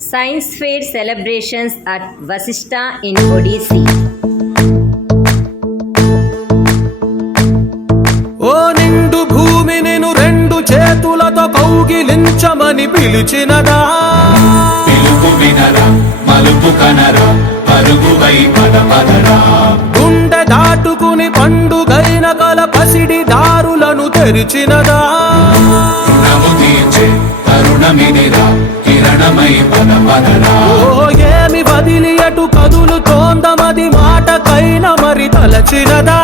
Science Fair celebrations at Vasishta in Odissi. ఓ నిండు భూమి నిన్ను రెండు చేతులతో కౌగిలించమని పిలిచినదా, పిలుపు వినరా మలుపు కనరా పరుగువై పదపదరా, గుండె దాటుకుని పండుగైన కల పసిడి దారులను తెరిచినదా, రుణము తీర్చే తరుణమిదిరా కిరణమై పదపదరా, ఓ ఏమి వదిలి అటు కదులుతోందమది మాటకైన మరి తలచినదా,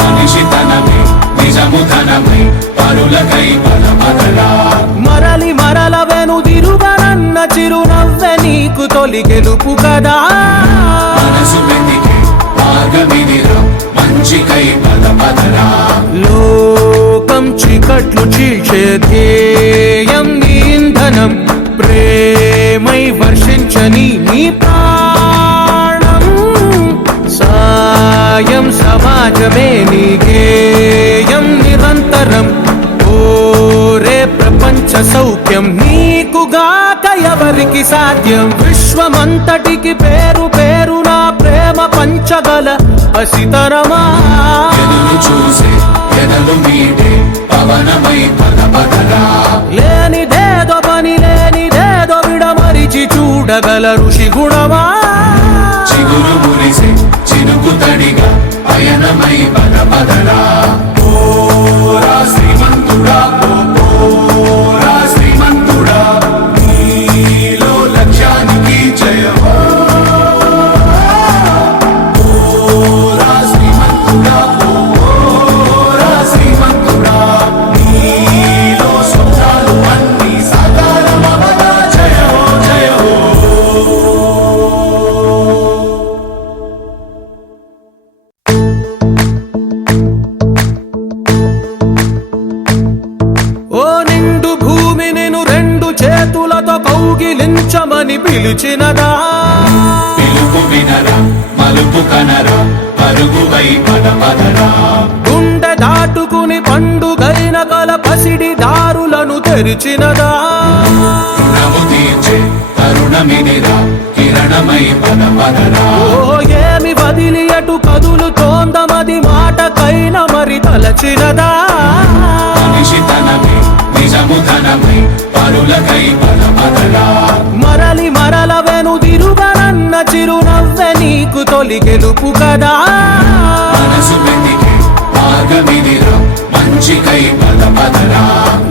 మనిషితనమే నిజముతనమై పరులకై పదపదరా, మరలి మరల వెనుదిరుగనన్న చిరునవ్వె నీకు తొలి గెలుపు కదా, మనసు వెతికే మార్గమిదిరా మంచికై పదపదరా, లోకం చీకట్లు చీల్చే ధ్యేయం నీ ఇంధనం, ప్రేమై వర్షించని నీ ప్రాణం, సాయం సమాజమే నీ గేయం నిరంతరం, ఓరే ప్రపంచ సౌఖ్యం నీకుగాక ఎవరికి సాధ్యం, విశ్వమంతటికి పేరు పేరు నా ప్రేమ పంచగల పసితరమా, ఎదురు చూసే ఎదలు మీటే పవనమై పదపదరా, లేనిదేదో పని లేనిదేదో విడమరిచి చూడగల ఋషి గుణమా, చిగురు మురిసే చినుకు తడిగా పయనమై పదపదరా, ఓరా శ్రీమంతుడా ఓరా శ్రీమంతుడా నీలో లక్ష్యానికి జయమో, ఓరా శ్రీమంతుడా ఓరా శ్రీమంతుడా నీలో స్వప్నాలు అన్నీ సాకారమవగా జయమో జయమో. ఓ నిండు భూమి నిన్ను రెండు చేతులతో కౌగిలించమని పిలిచినదా, పిలుపు వినరా మలుపు కనరా పరుగువై పదపదరా, గుండె దాటుకుని పండుగైన కల పసిడి దారులను తెరిచినదా, రుణము తీర్చే తరుణమిదిరా కిరణమై పదపదరా, ఓ ఏమి వదిలి అటు కదులుతోందమది మాటకైన మరి తలచినదా, మనిషితనమే నిజముతనమై పరులకై పదపదరా, మరలి మరల వెనుదిరుగనన్న చిరునవ్వె నీకు తొలి గెలుపు కదా, మనసు వెతికే మార్గమిదిరా మంచికై పదపదరా,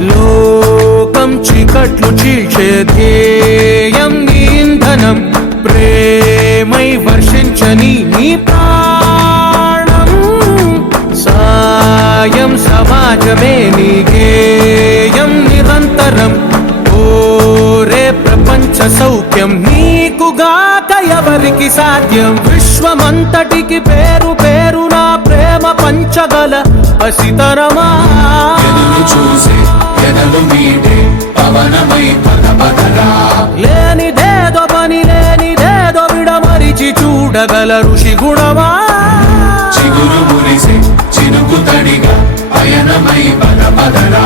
లోకం చీకట్లు చీల్చే ధ్యేయం నీ ఇంధనం, ప్రేమై వర్షించని నీ ప్రాణం, సాయం సమాజమే నీ గేయం నిరంతరం, ఓరే ప్రపంచ సౌఖ్యం నీకుగాక ఎవరికి సాధ్యం, విశ్వమంతటికి పేరు పేరు నా ప్రేమ పంచగల పసితరమా, ఎదురు చూసే ఎదలు మీటే పవనమై పదపదరా, లేనిదేదో పని లేనిదేదో విడమరిచి చూడగల ఋషి గుణమా, చిగురు మురిసే చినుకు తడిగా పయనమై పదపదరా,